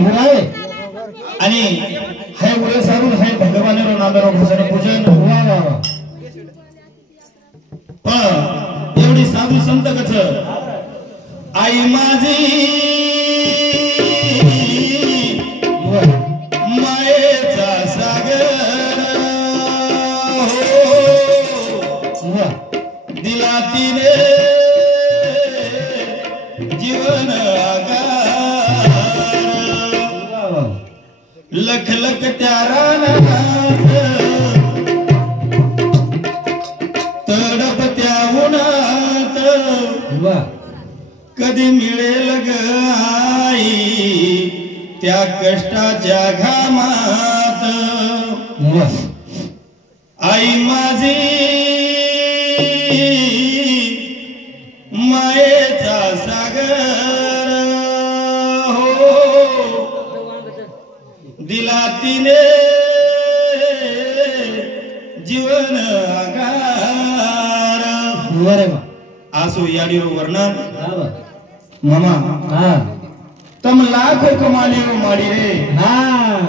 मुराय आणि हाय उरे सारून हाय भगवानरो नामरो भजन पूजन वा वा वा पण एवढी साधू संत कच आई माझी मायेचा सागर हो दिला तिने जीवन आगार लख लख त्या रानात तडप त्या उन्हात कधी मिळेल ग आई त्या कष्टाच्या घामात आई माझी मायेचा सागर हो दिला तिने जीवन आगार आसो याडीरो वर्णन मामा तम लाखो कमाली रो माडी रे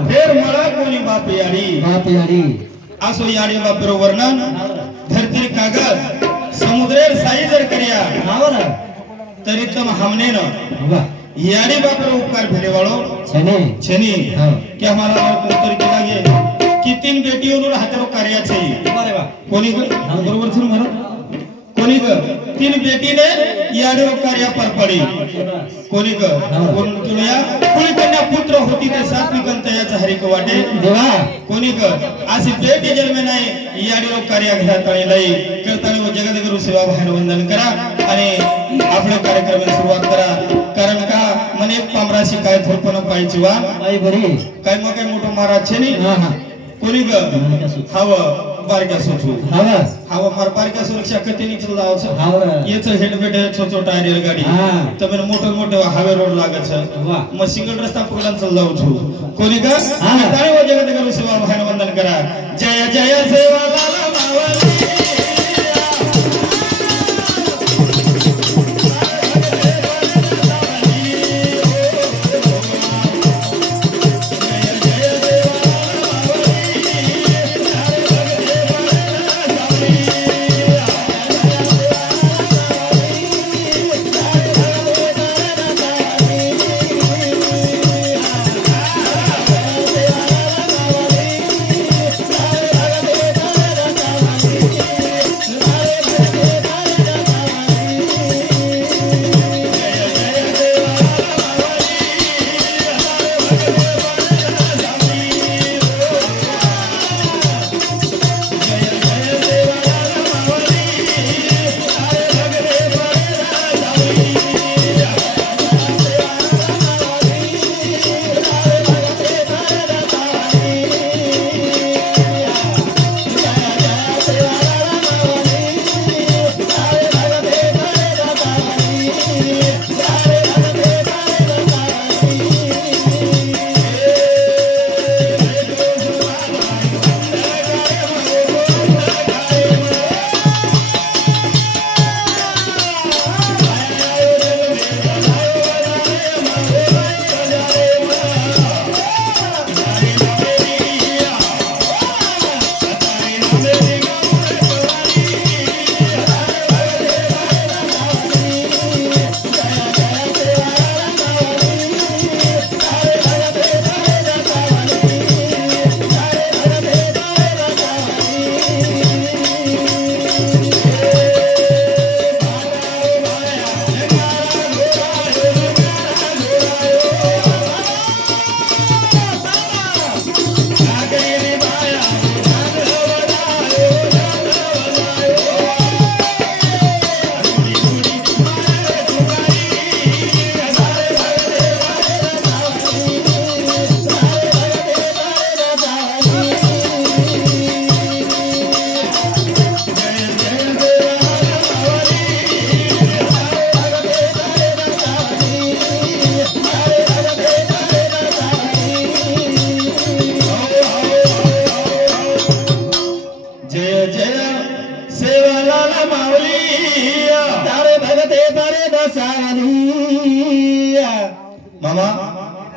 फेर मला कोणी बाप याडी आसो याडी बाप रो वर्णन धरती कागद समुद्रेर साई जर करिया तरी तम हमने न याडी बाप रो उपकार भेटे वालो छनी कि हमारा उत्तर के लागे कि तीन बेटियों नो हाथरो कार्य छे कोनी बरोबर छन मारो कोनी तीन बेटी ने याडो कार्य पर पड़ी कोणी कोण तुया कोणी कन्या पुत्र होती ते सात्विकन तयाचा हरिक वाटे देवा कोणी अशी बेटी जन्मे नाही याडो कार्य घेतानी लई करतानी वो जगदगुरु सेवा भान वंदन करा आणि आपल्या कार्यक्रमाला सुरुवात करा कारण का मने पामराशी काय थोरपण पाहिजे वा आई बरी काय मग काय मोठो महाराज छे नी कोणी हाव बारक्या सोचू हाव मार बारक्या सुरक्षा कतीनी चल जाव छ येच हेडबेड छोटो टायर गाडी तबे मोठो मोठो हावे रोड लागत छ म सिंगल रस्ता पकडन चल जाऊ छु कोणी का ताळे वो जगदगुरु सेवा भान वंदन करा जय जय सेवा लाला मावली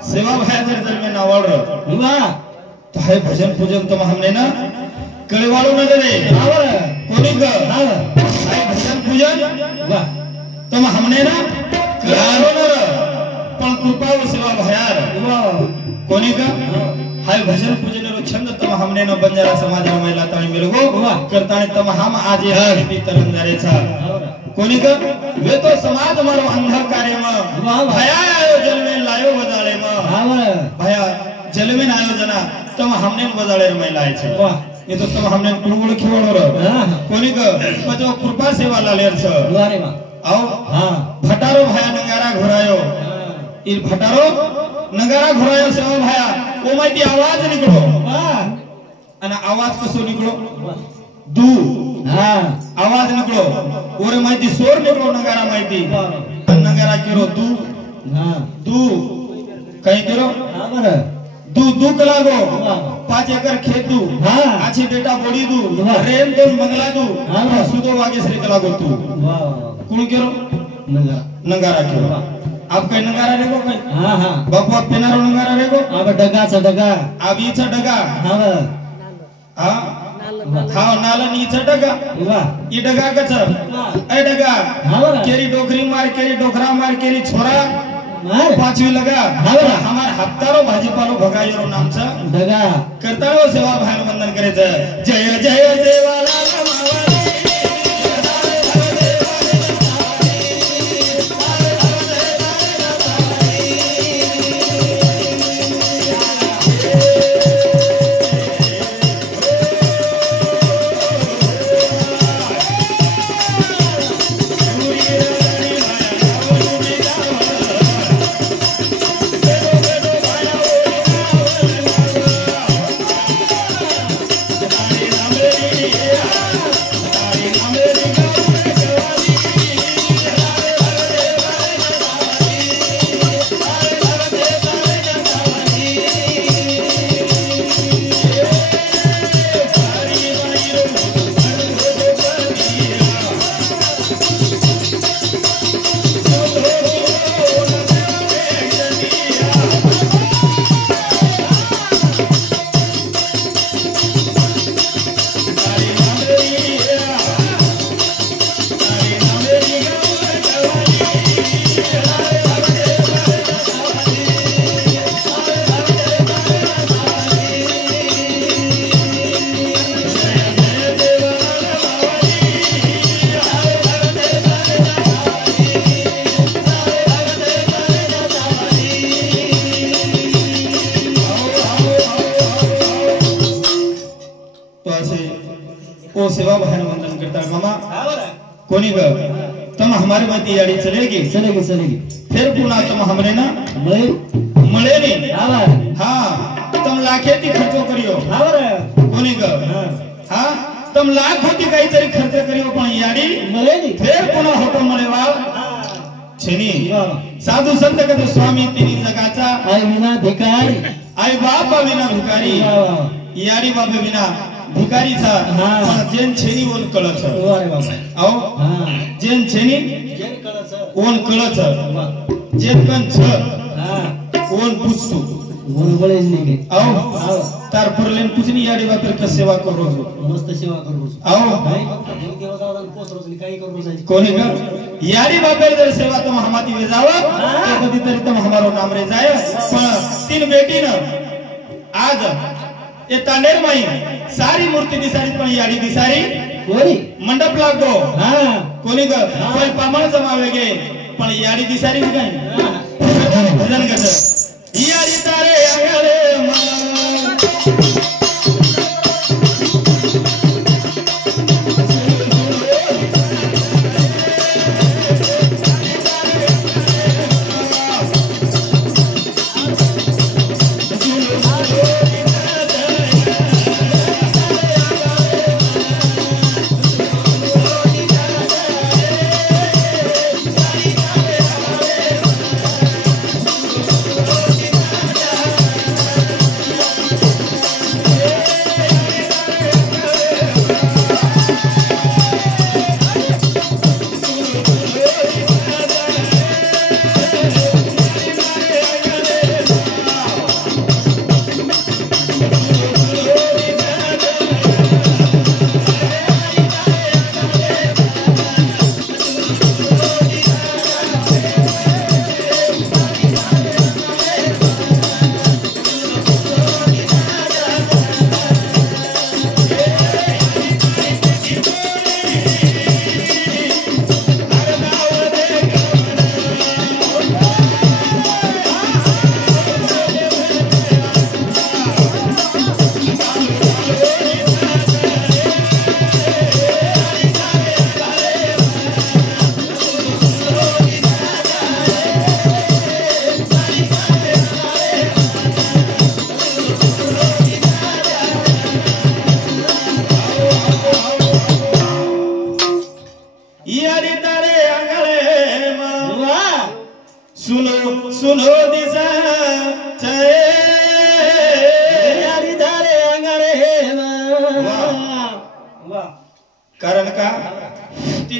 सेवा भया जर जल में नावड़ तो है भजन पूजन तो हमने ना कळेवाळू न दे कोणी ग है भजन पूजन तो हमने ना कळालो न पण कृपा व सेवा भयार कोणी ग हाय भजन पूजन रो छंद तम हमने न बंजारा समाज महिला ताणी मिलगो करताने तम हम आज ये तरन जारेचा कोणी ग वे तो समाज मारो अंधा कार्य में भया आयोजन में लायो बजाळे में भया जल में आयोजना तम हमने बजाळे महिला आहे छे ये तो तम हमने कुळगुळ खिवणो र कोणी ग पजो कृपा सेवा लालेर छ वारे मा आओ हां भटारो भया नगारा घोरायो इ भटारो नगारा घोरायो सेवा भया ओ माहिती आवाज निकलो आणि आवाज कसो निकलो दू हां आवाज निकलो ओरे माहिती स्वर निकलो नगारा माहिती नगारा केरो दू हां दू कहीं केरो हां बर दू दू लागो 5 एकर खेत दू हां आछी बेटा बोडी दू रेन दोन मंगला दू हां सुदो वागे श्री लागो तू वाह कोण केरो नगारा केरो आप काही नगारा रेगो काही हां हां बापा पेनारो नगारा रेगो अब डगाचा डगा अब इचा डगा हां हां हां नाला नीचा डगा वाह ई डगा कच ए डगा हां केरी डोकरी मार केरी डोकरा मार केरी छोरा मार पाचवी लगा हां हमार हप्तारो भाजीपालो भगायरो नामचा डगा करताळो सेवा भान वंदन करायचं जय जय देवाला सेवा बहन वंदन करता है मामा कोनी ग तुम हमारे मत यारी चलेगी चलेगी चलेगी फिर पुन्हा तुम हमरे ना मळे नहीं हां तुम लाखेती खर्चो करियो कोनी ग हां तुम लाख होती काहीतरी खर्च करियो पण याडी मळे नहीं फिर पुन्हा होतो मळेवाल छेनी साधू संत कदे स्वामी तिनी जगाचा आई विना भिकारी आई बाप विना भिकारी याडी बाप विना भिकारी था पण जेन छेनी ओन कळच अरे बाबा आओ हां जेन छेनी जेन कळच ओन कळच जेन कन छ हां ओन पूछतो ओन बळेज नहीं के आओ तार पुरलेन कुछनी याडी बापर का सेवा करो मस्त सेवा करो आओ भाई दिन देवतावाला पोसरोस नि काही करू जाई कोणी का याडी बापर जर सेवा तुम हमाती वे जाव तो कधी तरी तुम हमारो नाम रे जाय पण तीन बेटी न आज ये तानेर माई सारी मूर्ति दिसारी पण याडी दिसारी कोणी मंडप लागतो हां कोणी ग कोई पामण जमावे गे पण याडी दिसारी काय भजन करत याडी तारे आगले मन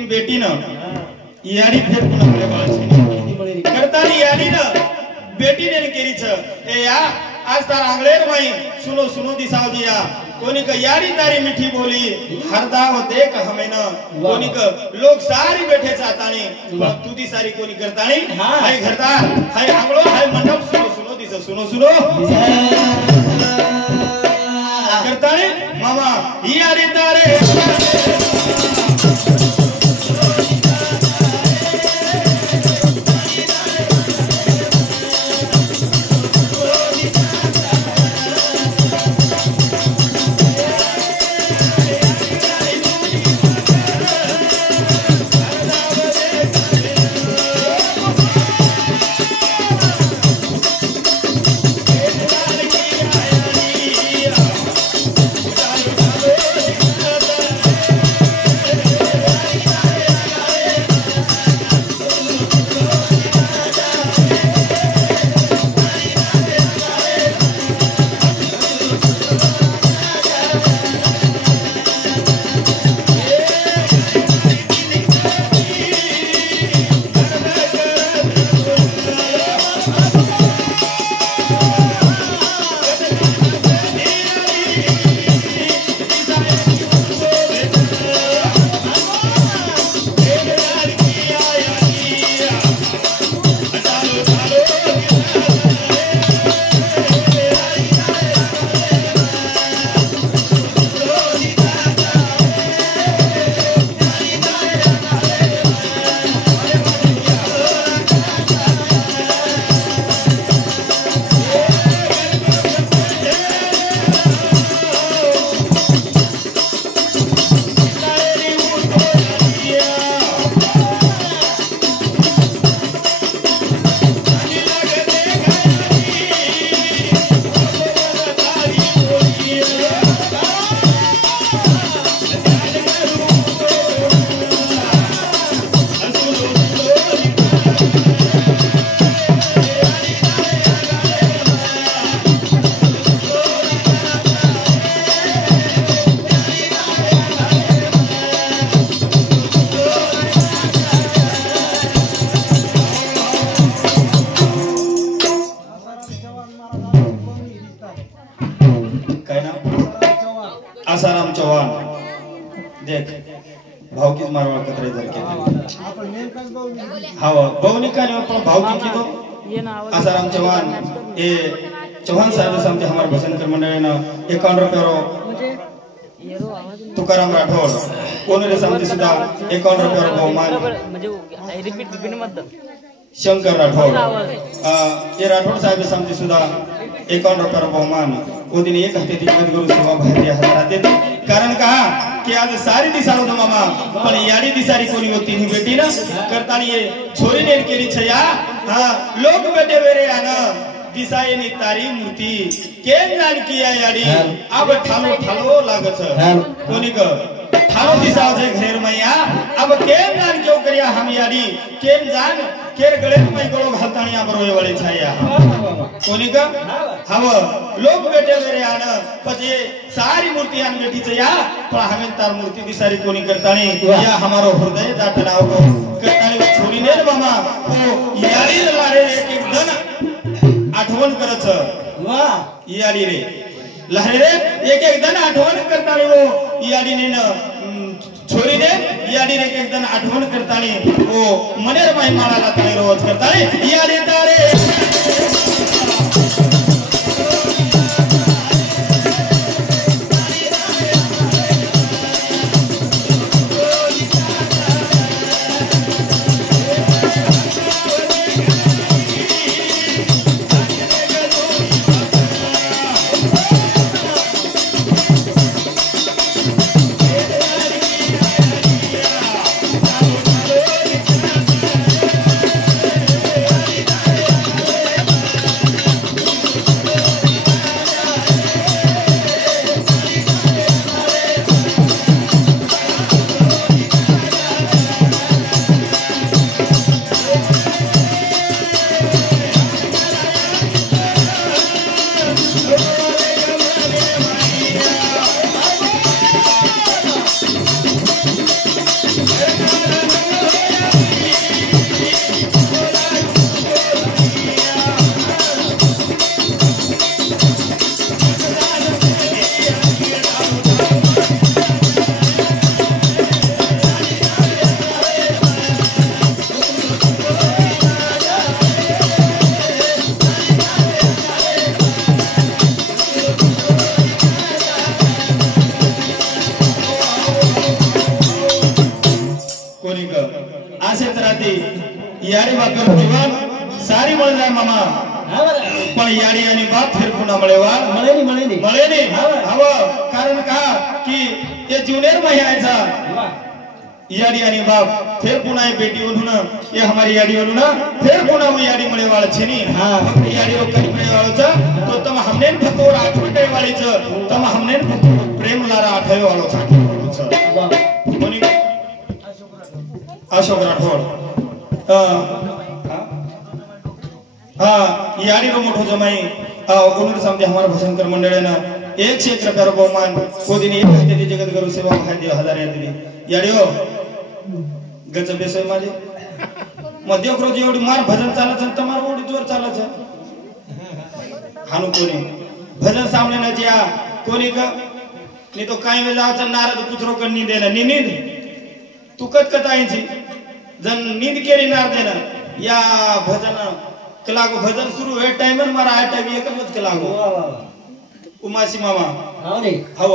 बेटी न याडी फेर पुन्हा बाळाची करतानी याडी न बेटी ने केली छ ए या आज तार आंगलेर माई सुनो सुनो दिसाव दिया कोनी का यारी तारी मीठी बोली हरदाव देख हमें न कोनी का लोग सारी बैठे चाहतानी तू दी सारी कोनी करतानी हाय घरदार हाय आंगलो हाय मंडप सुनो सुनो दिसा सुनो सुनो करतानी मामा यारी तारे आसाराम चौहान देख भावकीच मारवाळ कतरे जर केले आपण नेमकाच भावनी का नहीं पण भावकी की तो आसाराम चौहान ए चौहान साहेब समझे हमारे भजन मंडळ ने 51 रुपये तुकाराम राठोड कोणरे समझे सुद्धा 51 रुपये बहुमान म्हणजे रिपीट मत शंकर राठोड ये राठोड साहेब समझे सुद्धा 51 रुपये बहुमान वो दिन एक हफ्ते दिवस गुरु सेवा भारतीय हजारात देते कारण कहा कि आज सारी दिशा होता मामा पण याडी दिसारी कोणी व्यक्ती ही बेटी ना करतानी ये छोरी ने केली छया हां लोक बेटे वेरे आना दिसाये नि तारी मूर्ति केन जान किया याडी अब ठालो ठालो लागत कोणी क ठालो दिसा जे घेर मैया अब केन जान क्यों करिया हम याडी केन जान केर गळे मै गळो घालतानी आबरोय वळे छाया कोणी का हव लोक बेटे वेरे आन पजे सारी मूर्ति आन बेटी छया पण हमें तार मूर्ति दिसारी कोणी करतानी या हमारो हृदय दाटनाव को करतानी छोरी ने मामा ओ याडी लारे एक एक दन आठवण करत वाह याडी रे लहरे रे एक एक दन आठवण करतानी वो याडी ने छोरी ने याडी रे एक एक दन आठवण करतानी वो मनेर माई माळाला ताई रोज करतानी याडी तारे याडी बापर जीवन सारी मळ जाय मामा पण याडी आणि बाप फेर पुन्हा मळेवा मळेनी हवं कारण का की ते जीवनेर महियाचा याडी आणि बाप फिर पुन्हा बेटी ओलून ये हमारी याडी ओलून फिर पुन्हा वो याडी मळे वाला छेनी फक्त याडी रो करी मळे वालोचा तो तम हमने फकोर आठवटे वालीच तम हमने प्रेम लारा आठवे वालो छा कोणी अशोक राठोड हाँ याडी रो मोठो जमाई ओलून सामने हमारा भजन कर मंडळे ना 101 रुपया रो बहुमान कोदिनी एक देती जगत गुरु सेवा खाय दे 1000 दिली याडियो गच बेसोय माझे मध्य क्रोज एवढी मार भजन चालायचं तमार ओढी जोर चालायचं हानु कोणी भजन सामने न ज्या कोणी का नाही तो काही वेळ जायचा नारद पुत्रो कर नींद देना नींद तू कत आईची जन नींद केली नार देना या भजन कलागो भजन सुरू हे टाइमर मारा आ टाइम एकच कलागो उमासी मामा हाव रे हाव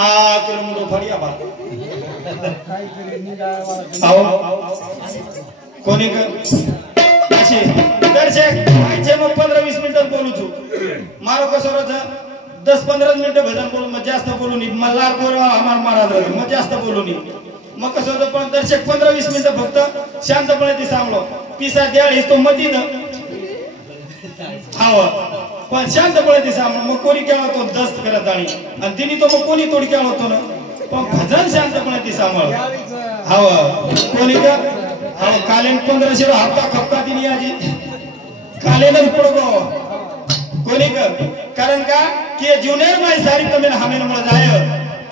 आ करून मुंडो फडिया बा आओ कोणी का असे दर्शक आयचे मग 15-20 मिनिटं बोलू छु मारो कसोरच 10-15 मिनिटं भजन बोलू मग जास्त बोलू नी मल्हार बोलवा हमार महाराज मग जास्त बोलू नी मग कसं होतं पण दर्शक 15-20 मिनिटं फक्त शांतपणे ती सांगलो पिसा द्याळी तो मधी न हाव पण शांतपणे ती सांगलो मग कोणी केला तो दस्त करत आणि तिने तो मग कोणी तोड केला होतो ना पण भजन शांतपणे ती सांभाळ हाव कोणी का हाव कालेन 1500 हप्ता खपका दिली आजी कालेन पडगो कोणी का कारण का की जुनेर माई सारी तमेन हमेन मळ जाय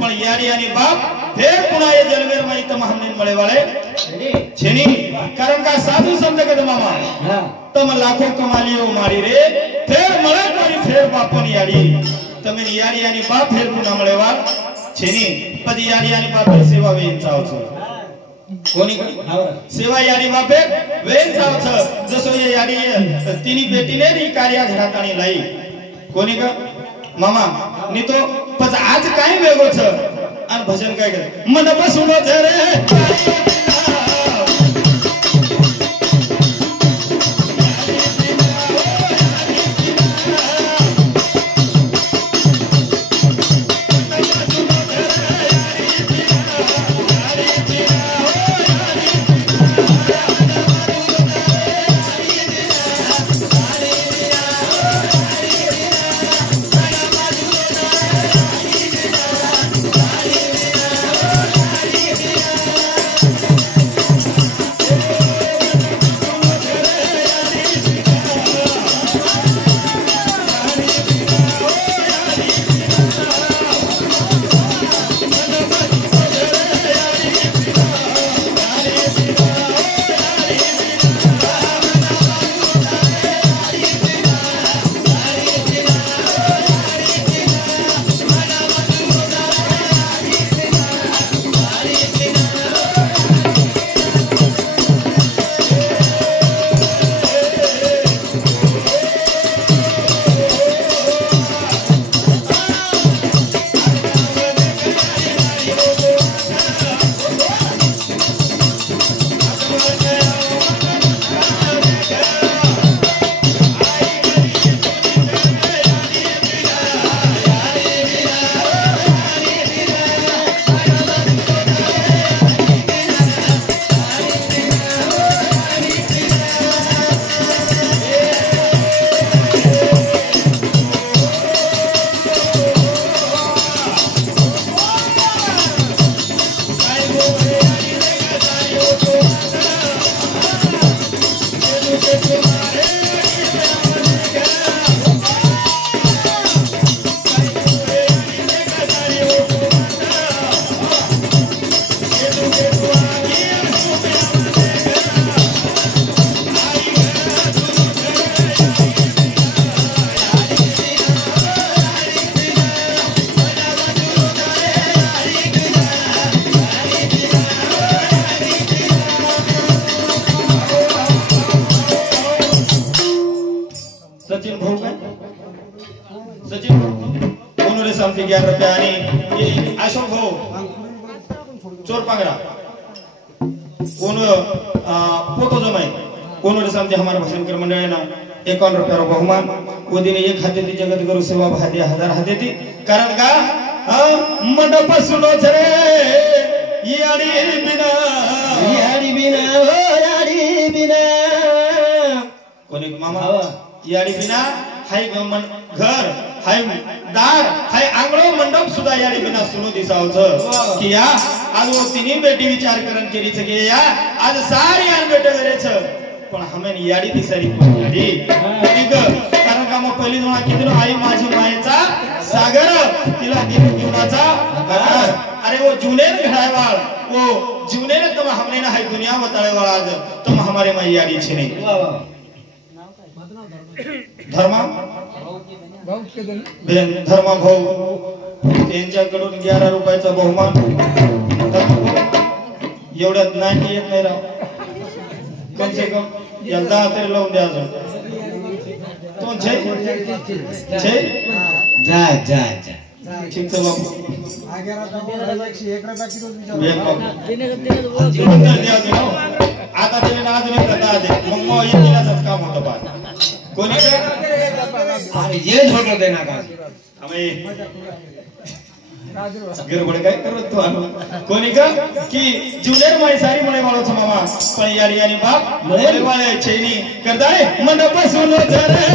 पण याडी आणि बाप फेर पुन्हा ये जलमेर माई तम हमेन मळे वाले छेनी कारण का साधू संत कद मामा तम लाखो कमालियो मारी रे फेर मळे कोणी फेर बापन याडी तमेन याडी आणि बाप फेर पुन्हा मळे वाल छेनी पदी याडी आणि बाप सेवा वेन चावছো कोणी सेवा याडी बापे वेन चावছো जसो ये याडी तिनी बेटीने नी कार्य घरात आणि लाई कोणी का मामा नी तो पज आज काय वेगो छ आणि भजन काय करे मन बसून रे समथिंग 11 रुपया आणि ये अशोक हो चोर पांगरा कोण फोटो जमाई कोनोड सामने हमारे भजनकर मंडळ आहे ना 51 रुपयावर बहुमान ओदिने एक हाते ती जगत गुरु सेवा भादे 1000 हाते ती कारण का मंडप सुनो रे याडी बिना हो याडी बिना कोणी मामा याडी बिना हाय घर हाय दार हाय आंगणो मंडप सुद्धा याडी बिना सुनो दिसावच की या आज वो तिन्ही बेटी विचार करून केली छे या आज सारी आन बेटे वेरेछ पण हमें याडी दिसारी कोणी याडी ठीक कारण का मग पहिली दोन किती आई माझी मायेचा सागर तिला दिली जीवनाचा अरे वो जुनेर घडायवाळ वो जुनेर तुम हमने ना है दुनिया बताळेवाळ आज तुम हमारे माई याडी छे नहीं धर्मा धर्मा भाऊ त्यांच्याकडून 11 रुपयाचा बहुमान एवढ्यात नाही येत नाही राव कम से कम यंदा तरी लावून द्या अजून तो छे जा जा जा ठीक आहे बाबू आता तिने ना अजून एक करता आहे मग येतीलाच काम होतं बा कोणी आणि ये छोटो देना का हमें गडबड काय करत तू कोणी का की जुनेर माई सारी म्हणे वाळोच मामा पण याडी आणि बाप म्हणे वाळे चैनी करताय मंडप सुनो जरे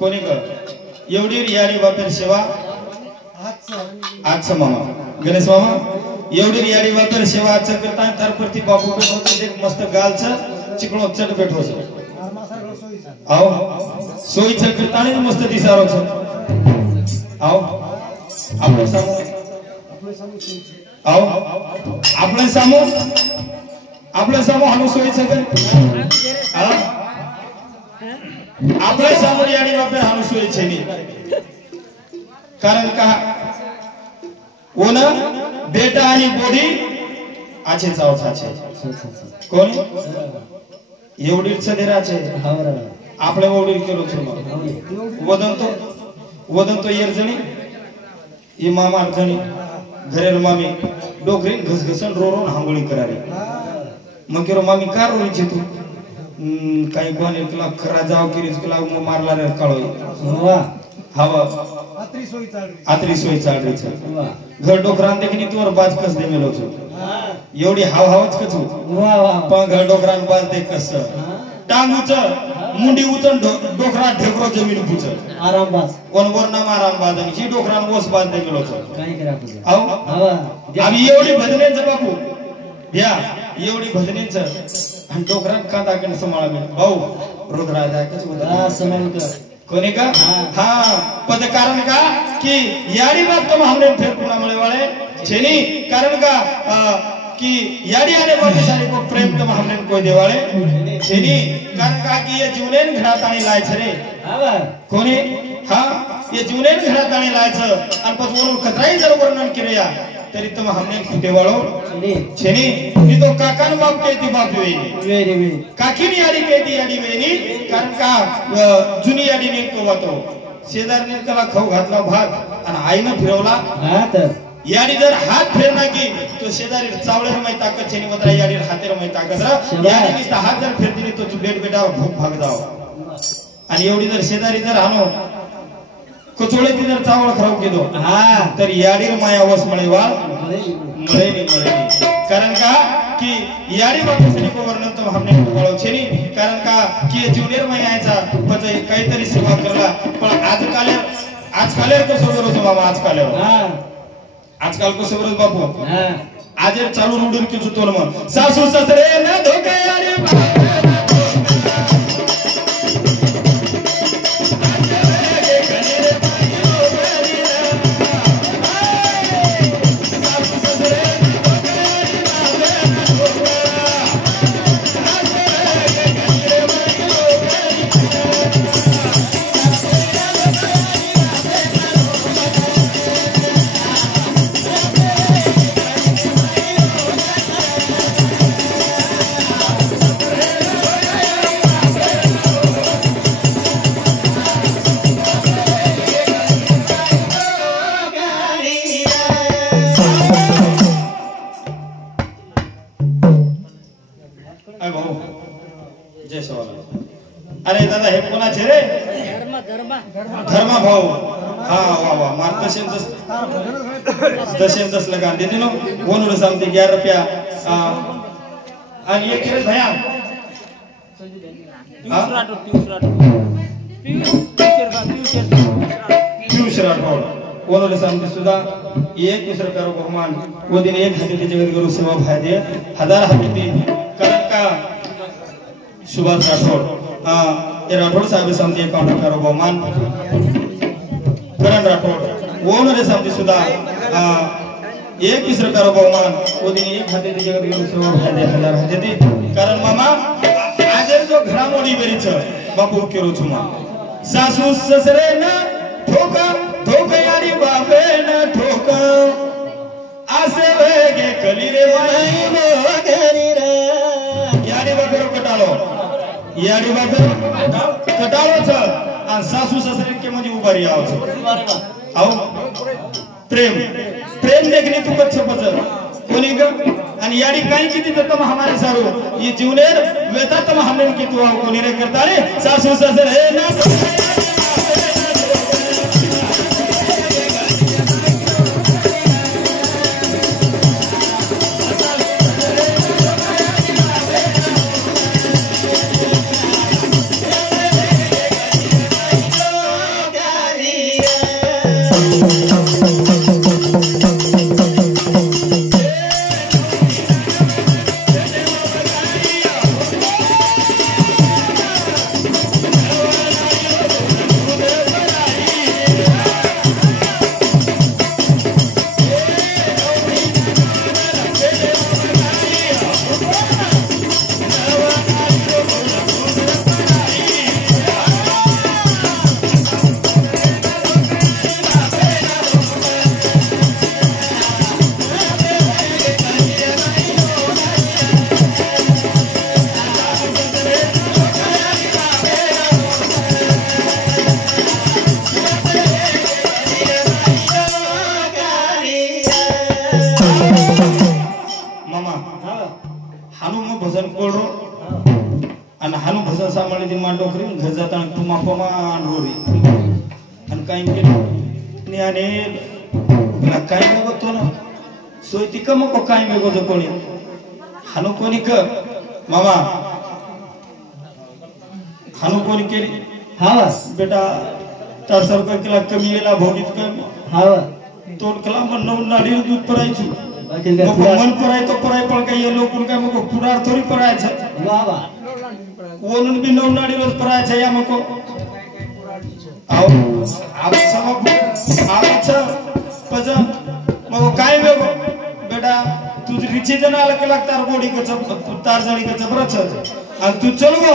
कोणी कर एवढी रियाडी बापेर सेवा आज मामा गणेश मामा एवढी रियाडी बापेर सेवा आज करता तर प्रति बापू पे होते एक मस्त गालच चिकणो चट बैठो छ आओ सोई छ करता ने मस्त दिसारो छ आओ आपले सामू आओ आपले सामू हनु सोई छ हां आपले समोर याडी बापे हानु सोय छेनी कारण का ओन बेटा आणि बोडी आछे चावचा छे कोण एवढी छदेरा छे आपले ओडी केलो छ वदंतो येरजणी इमामार जणी घरेल मामी डोकरी घसघसन रोरोन हांगोळी करारी मग केरो मामी का रोई छे तू काही कोणी तुला खरा जाव किरीच तुला मारला रे काळोई वाह हवा आत्री सोई चालरी छ घर डोकरान देखनी तोर बाज कस दे मेलो छ एवढी हावच कच वाह वाह पण घर डोकरान बाज दे कस टांग उच मुंडी उचन डोकरा ढेकरो जमीन पुच आराम बाज कोणवर नाम आराम बाज आणि ही डोकरान ओस बाज दे मेलो छ काय करा पुज आव हवा आम्ही एवढी भजनेच बापू द्या एवढी भजनेच आणि डोकरान कांदा कन समाळा भाऊ रुद्राजा कच होता समंत कोणी का हां पद कारण का की याडी बाप तुम हमने फेर पुना मळे वाले छेनी कारण का की याडी आने वाले सारे को प्रेम तुम हमने कोई देवाळे छेनी कारण का की ये जीवनेन घरात आणि लाय छरे हां कोणी हां ये जीवनेन घरात आणि लाय छ आणि पदवरून खतराई जर वर्णन केल्या तरी तुम हमने देवाळो छेनी ती तो काकान बाप केती बाप वेनी काकीनी याडी केती याडी वेनी कारण का जुनी याडी ने कोवातो शेजारने त्याला खाऊ घातला भात आणि आईने फिरवला हात याडी जर हात फिरना की तो शेजारी चावळेर मै ताकद छेनी वतरा याडी हातेर मै ताकद याडी की हात जर फिरतीनी तो बेट बेटा भूक भाग जाव आणि एवढी जर शेजारी जर हानो कोचोळे ती जर चावळ खराब केलो हा तर याडीर माया वस मळेवा मळे नी कारण का की याडी बापासनी को वर्णन तो हमने बोलाव छे नी कारण का की जूनियर में यायचा म्हणजे काहीतरी सेवा करला पण आजकाल को सगळं तो मामा आजकाल को सगळं बापू आज चालू रुडून की जुतोन मग सासू ससरे न धोके याडी अरे दादा हे कोणाचे रे धर्मा भाऊ हा वा वा मार दशेंदस लगा दे दिनो कोण सांगते 11 रुपया आणि एक रे भया पियुष राठोड कोण सांगते सुद्धा 21 रुपया बहुमान वो दिन एक हाती जगत गुरु सेवा भाई दे 1000 हाती कारण का सुभाष राठोड ये राठोड साहेब समझे अकाउंट करो बहुमान करण राठोड वो ने समझे सुधा 21 रुपया बहुमान वो दिन एक हाते जगत गुरु सेवा भाई दे 1000 हाते दे कारण मामा आज जो घरामोडी बेरीच बापू केरो छुमा सासू ससरे न ठोका ठोका यारी बापे न ठोका आसे वेगे कली रे वाई वगरी रे यारी बापे कटालो याडी बाबा कटाळो छ आणि सासू ससरे के म्हणजे उभारी आव प्रेम देखने तू कच्छ पचर कोणी ग आणि याडी काही किती तम हमारे सारो ये जीवनेर वेता तम हमने की तू कोणी रे करता रे सासू ससरे ना हानु कोणी क मामा हानु कोणी केली हा बेटा 400 रुपये किलो कमी येला भोगीत कमी हा तोड कला मन नऊ नाडी दूध परायची मन पराय तो पराय पण काही ये लोकून काय मग पुरार थोडी परायचं वा वा ओनून बी नऊ नाडी रोज परायचं या मग आओ आप सब आमचं पज मग काय वेगो बेटा तुझ रिचे जन आला के लागतार बॉडी के तार जणी के जबरच आणि तू चलगो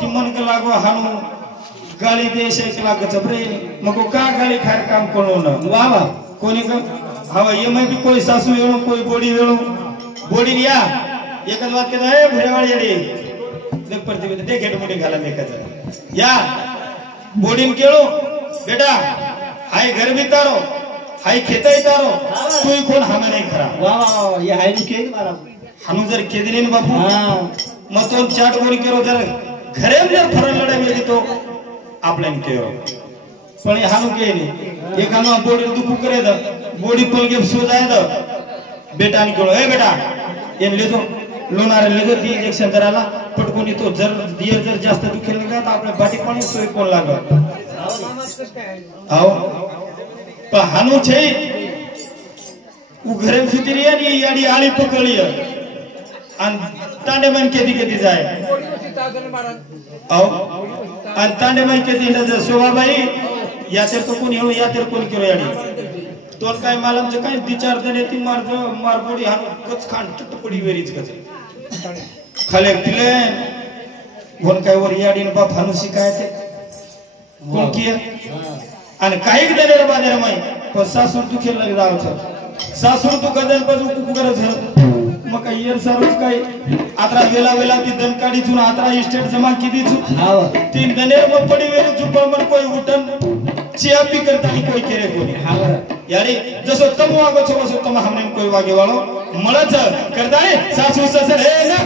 कि मन के लागो हानु गाली देश के लाग जबरे मको का गाली खार काम कोणो न वा वा कोणी क हवा ये मैं भी कोई सासू वेणो कोई बॉडी वेणो बॉडी लिया एकच बात के ए भुरेवाळ येडी देख परती देख हेड मुडी घाला देखाचा या बॉडी केळो बेटा हाय घर भी तारो हाई खेताई तारो तू कोण हमें नहीं खरा वाह वाह ये हाई के मारा हम जर केदिन बापू मग तो चाट बोरी करो जर घरे में जर फरक लड़े मेरी तो आपल्यान केरो पण हानु के नहीं एक हानु बॉडी दुखू करे द बॉडी पल के सो जाए द बेटा ने केरो ए बेटा एन ले तो लोणार लगत इंजेक्शन करायला पटकून येतो जर दियर जर जास्त दुखेल का तर आपल्या बाटी पाणी सोय कोण लागत आओ पण हानू छे उघरे सुतिरी आणि याडी आळी पकळली आणि तांडे मन केदी केदी जाय आओ आणि तांडे मन केदी नजर शोभाबाई या तर तो कोण येऊ या तर कोण केलो याडी तोल काय मालमचं काय विचार जण येते मारबोडी हान कच खान टटपडी वेरीच कच खाले तिले कोण काय वर याडीन बाप हानू शिकायते कोण किया आणि काही देणार बाजार माई पण सासूर दुखेल लग जावचं सासूर तू कदल बाजू कुकरच मग काय येर सारूच काय आता वेला वेला ती दनकाडी चुन आता इस्टेट जमा किती छु तीन दनेर मग पडी वेरू चुपळ मन कोई उठन चिया पी करता ही कोई केरे कोणी यारी जसो तम वागो छो सो तम हमने कोई वागे वालो मळच करताय सासू ससरे ना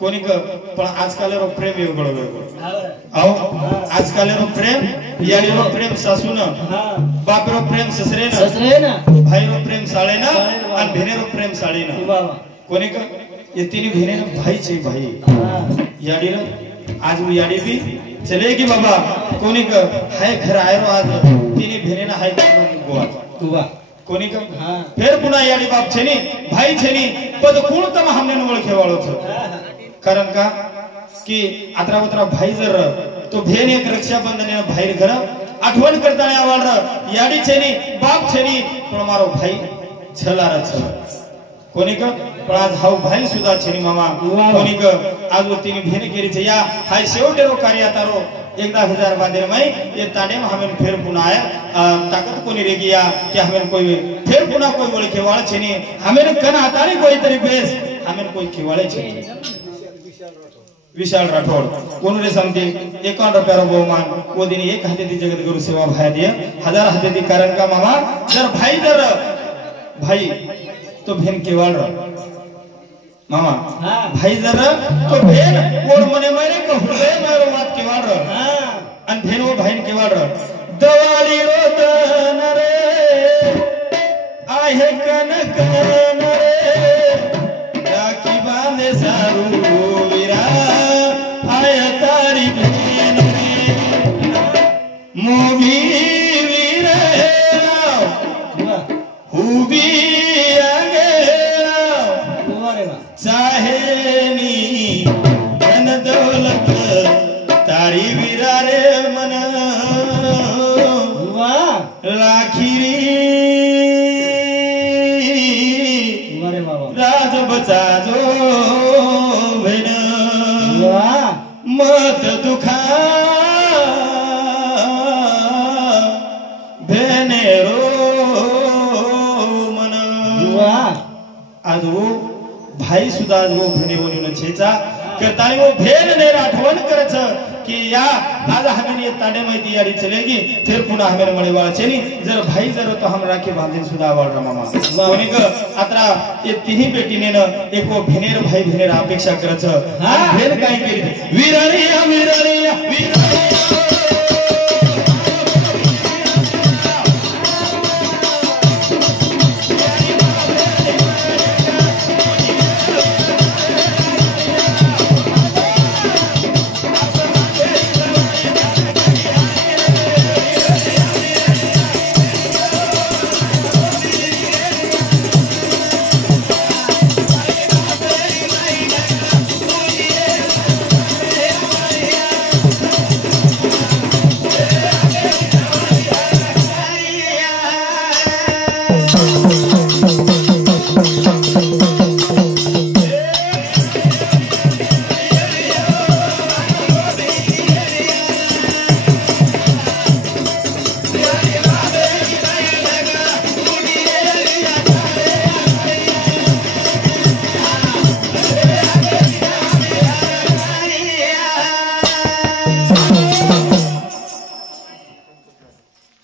कोणी पण आजकाल रो प्रेम येऊ गळो आओ आजकाल रो प्रेम याडी रो प्रेम सासून बाप रो प्रेम ससरेन भाई रो प्रेम साळेन आणि भेने रो प्रेम साळेन कोणी का ये तीन भेने भाई छे भाई याडी रो आज वो याडी भी चले की बाबा कोणी का हाय घर आयरो आज तीन भेने ना हाय गोवा तुवा कोणी का फिर पुन्हा याडी बाप छेनी भाई छेनी पद कोण तम हमने ओळखे वाळो छ कारण का की आत्रा उतरा भाई जर तो भेन एक रक्षाबंधन बाहेर घर आठवण करताना आवाळ याडी छेनी बाप छेनी पण मारो भाई छलारा छ कोणी का पण आज हाव भाई सुद्धा छेनी मामा कोणी का आज वो तीन भेन केरी छ या हाय शेवटेरो कार्य तारो एकदा हजार बादेर में ये ताने में हमें फिर पुनः आया ताकत कोनी रेगी या कि हमें कोई फिर पुनः कोई बोले केवाल छेनी हमें कन आतारी कोई तरी बेस हमें कोई केवाले छेनी विशाल राठौड़ कोण रे सांगते 51 रुपया रो बहुमान वो दिन एक हाते दी जगत गुरु सेवा भाई दिया 1000 हाते दी कारण का मामा जर भाई तो भेन केवाल मामा भाई जर तो भेन कोण मने मरे को हृदय मारो बात केवाल अन भेन वो भाई केवाल दवाली रो तन रे आहे कनक रे राखी बांधे सारू मोगी वीरे हुबी चाहेनी धन दौलत तारी विरारे मन राखीरी राज बचाजो भेन मत दुखा भेनेरो मन आज वो भाई सुद्धा वो भेने म्हणून छेचा करतानी वो भेन ने आठवण करच कि या आज हमें ताडे माहिती यारी चलेगी फिर पुन्हा हमें मळे वाळचेनी जर भाई जर तो हम राखे बांधीन सुद्धा वाळ मामा कोणी ग अत्रा ये तिन्ही बेटीने न एको भेनेर भाई भेनेर अपेक्षा करच भेन काय केली विरळिया विरळिया विरळिया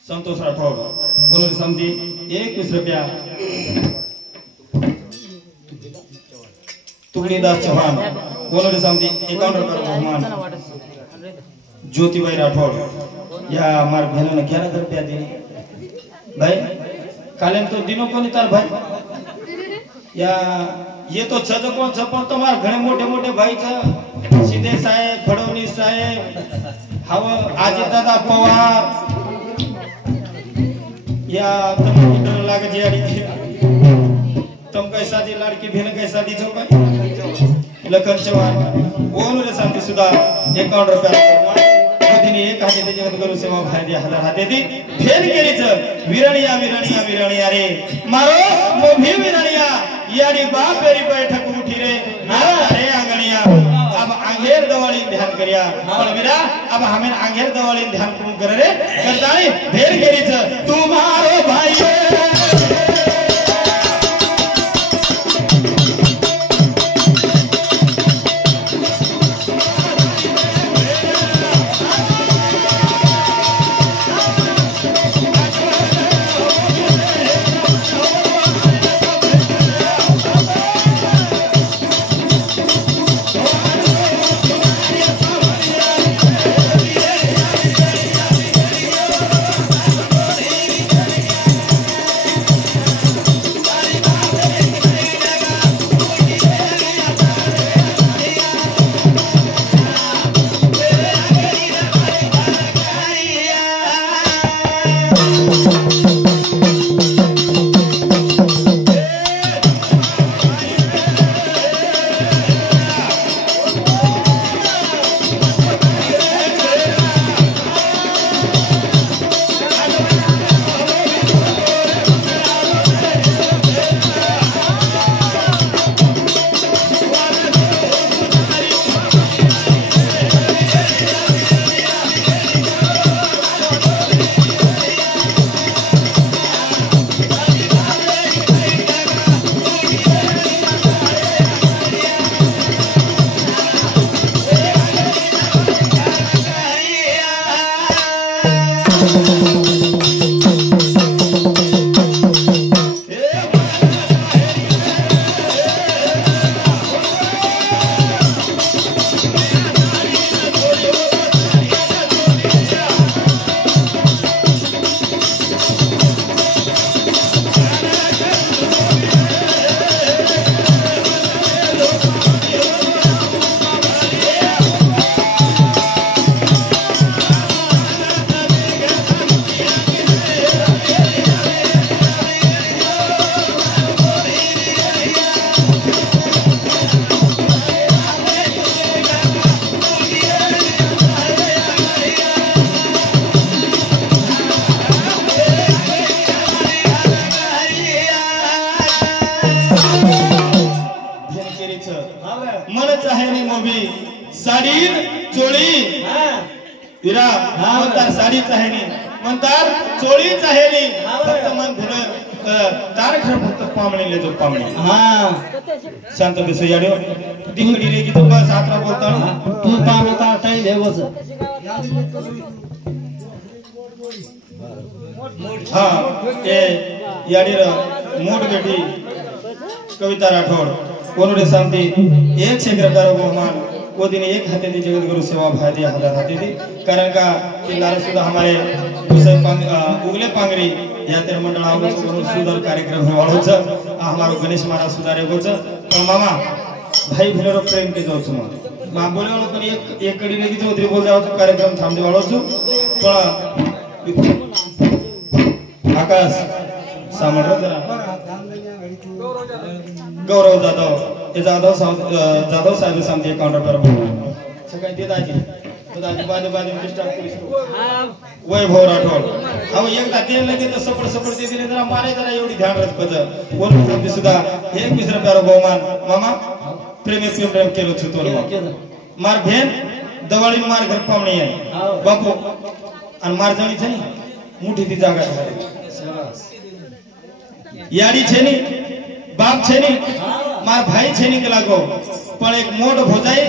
संतोष राठौड़ उन्होंने समझी 21 रुपया तुगड़ीदास चौहान उन्होंने समझी 51 रुपया बहुमान ज्योतिबाई राठौड़ या हमारे बहनों ने 11 रुपया दिए भाई काले तो दिनों को नहीं तार भाई या ये तो छजको छपन तुम्हारे घणे मोटे मोटे भाई था सीधे साहेब फडणवीस साहेब हव आजी दादा पवार या तुम डर लागे जियाड़ी तुम कैसा दी लड़की भेन कैसा दी जो भाई लखन चौहान वो उन्होंने शांति सुधा 51 रुपया दिन एक हाते ते जगत गुरु सेवा भाई दिया 1000 हाते दी फेर केली च विरणिया विरणिया विरणिया रे मारो मोभी विरणिया यारी बाप बेरी बैठक उठी रे अरे आंगणिया अब आंगेर दवाली ध्यान करिया पण वीरा अब हमें आंगेर दवाली ध्यान करून कर रे करताई फेर केली च तुम्हारो भाई साड़ी चोली हीरा तार साड़ी चाहे नहीं म्हणतात चोळीच आहे नी फक्त मन धुन तारखर फक्त पामणे लेतो पामणे हा शांत बस याडियो दिंगडी रे की तो बस आत्रा बोलता तू पामता टाइम देवच हा ए याडीर मोठ बेटी कविता राठौड़ कोनुडे सांगते एक सेक्रेटरी बहुमान वो दिन एक हाथे दी जगत गुरु सेवा भाई हजार हाथे दी कारण का किल्लार सुद्धा हमारे उगले पांगरी या तेर मंडळावर सुंदर कार्यक्रम है वाळोच हमारो गणेश महाराज सुधारे गोच पण मामा भाई भलेरो प्रेम के जोच मा बोले वालो पण एक कडी लगी चौधरी बोल जाओ कार्यक्रम थांबे वाळोच पण आकाश सामर जरा गौरव जाधव साहेब सांगते काउंटर पर सगळं ते दाजी बाजू डिस्टर्ब करू वैभव राठोड अहो एकदा ते लगे तर सपड ते दिले जरा मारे जरा एवढी ध्यान रख पद कोण सांगते सुद्धा हे 21 रुपयारो बहुमान मामा प्रेम केलो छतो मार भेन दवाळी मार घर पावणे आहे बापू आणि मार जणी छनी मोठी ती जागा याडी छेनी बाप छेनी मार भाई छेनी के लागो पण एक मोठ भोजाई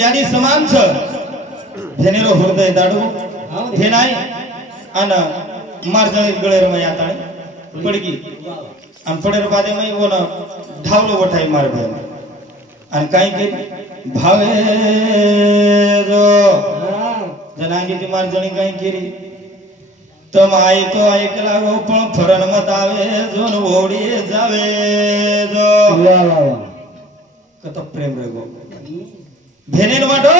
याडी समान छ भेनेरो हृदय दाडू भेनाई अन मार जणी गळेर मै आताळे पडगी अन पडेर बादे मै ओन धावलो वठाई मार भेन अन काय के भावे जो जनांगी ती मार जणी काय केली तम आई तो ऐकला गो पण फरण मत आवे जोन ओडी जावे जो कत प्रेम रे गो भेनेन वाटो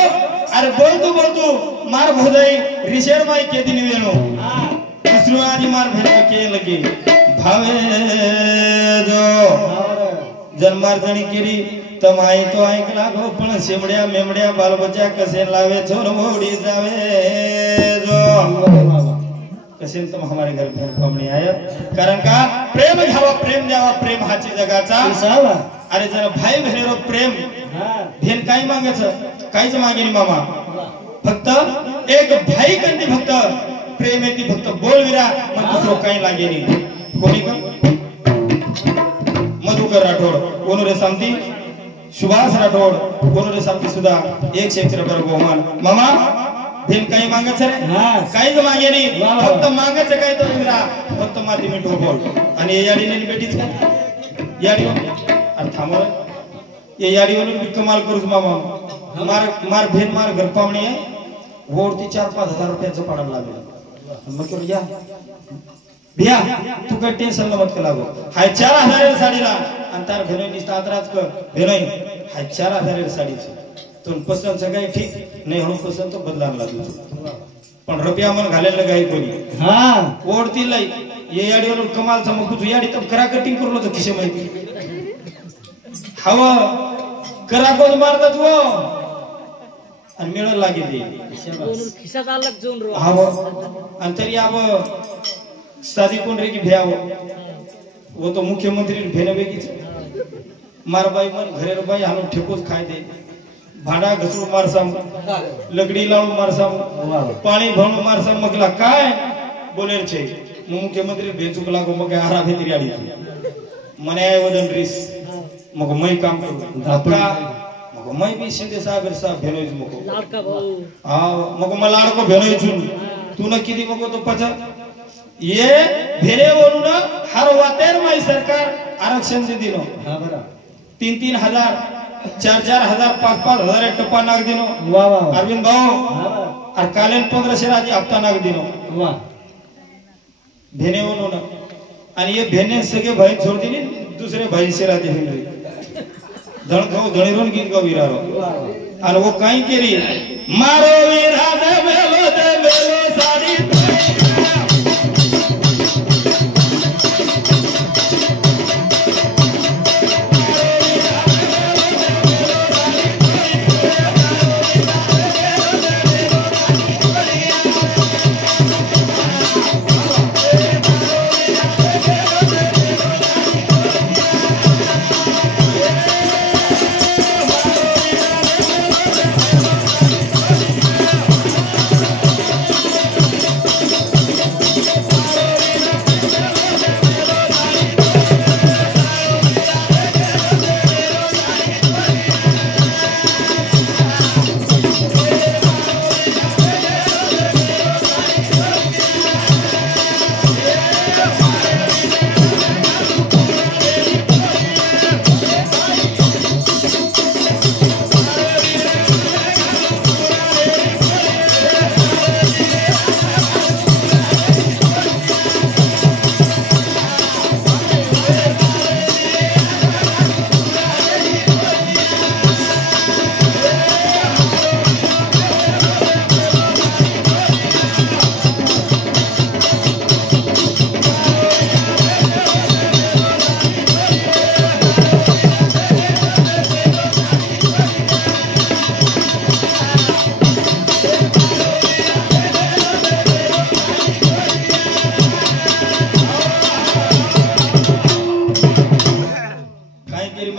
अरे बोलतू मार भोजाई रिशेर माई के दिन वेणो दुसरो आजी मार भेने के लगे भावे जो जन्मार जणी केली तम आई तो ऐकला गो पण शेमड्या मेमड्या बालबच्चा कसे लावे जोन ओडी जावे जो कसे तुम हमारे घर भेन पामणी आया कारण का प्रेम घ्यावा प्रेम द्यावा प्रेम हाची जगाचा अरे जरा भाई बहिणीरो प्रेम भेन काय मागायचं काहीच मागेनी मामा फक्त एक भाई कंदी फक्त प्रेम येते फक्त बोलविरा मग दुसरं काही लागेनी कोणी का मधुकर राठोड कोणरे सांगती सुभाष राठोड कोणरे सांगती सुद्धा 101 रुपये बहुमान मामा भेन काही मागायचं रे काहीच मागे नाही फक्त मागायचं काय तर विरा फक्त माती मिठो बोल आणि याडीने बेटीच का याडी अरे थांबव ये याडीवरून कमाल करूच मामा मार भेन मार घर पावणी आहे वरती 4-5 हजार रुपयाचं पडायला लागलं मग करू या भिया तू काय टेन्शन मत का लागो हाय 4000 साडीला आणि तार भेनोय निस्तात्राच कर भेनोय हाय 4000 साडीची तुम पसंत सगळी ठीक नाही म्हणून पसंत तो बदलायला लागलो पण रुपया मन घालायला गाय कोणी ओढती लाई ये याडीवर कमाल चमक तू याडी तर करा कटिंग करू नको खिशे माहिती हवा करा कोण मारतात वो आणि मेळ लागेल खिसा अलग जोन रो हवा आणि तरी अब साधी कोण रे की भ्याव वो तो मुख्यमंत्री भेने बेगीच मारबाई मन घरेर बाई हालो ठेकोच खाय दे भाडा घसरून मारसाम लकडी लावून मारसाम पाणी भरून मारसाम मगला काय बोलेर छे मुख्यमंत्री भेचुक लागो मग आरा भेतरी आडी मने वदन रीस मग मै काम करू धक्का मग मै बी शिंदे साहेब भेनोज मको लाडका भाऊ हां मग मला लाडको भेनोज तू न किती मको तो पचा ये भेरे वरून हर वातेर माई सरकार आरक्षण दे दिनो हां बरा 3-3 हजार 4-4 हजार 5-5 हजार टप्पा नाग दिनो वाह वाह अरविंद भाऊ और कालेन 1500 राजी हप्ता नाग दिनो वाह भेने वरून आणि ये भेने सगळे भाई छोड दिली दुसरे भाई से राजी हिंदू धणखाऊ धणीरून गीत गाव विरारो आणि वो काही केली मारो विरा दे मेलो साडी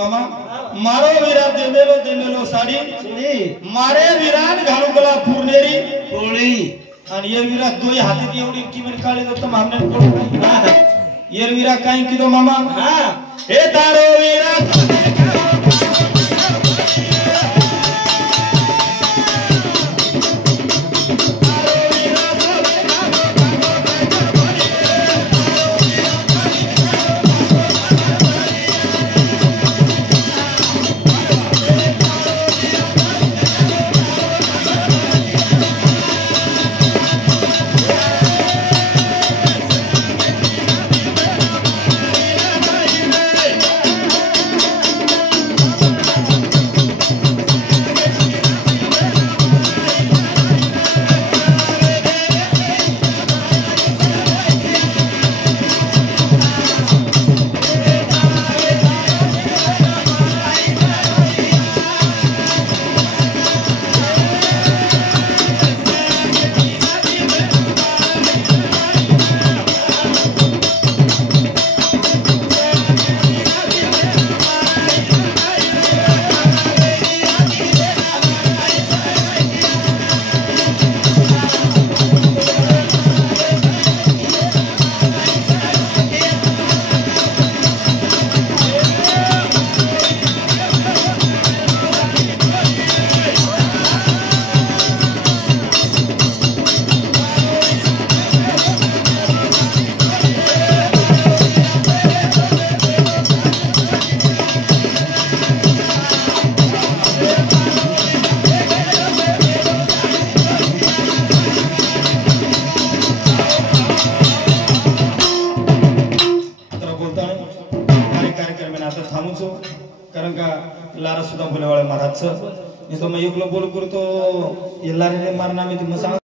मामा मारो विराट देमेलो साडी मारे विराट घालू गला पुरनेरी पोळी आणि ये विराट दोई हातीत एवढी किमन काळे तर मामने कोण ये विराट काय किदो मामा हे तारो विराट कारण का लारा सुद्धा बोलेवाळे महाराज मी तो मैं एकलो बोल करतो ये लारे मारना में तो मसा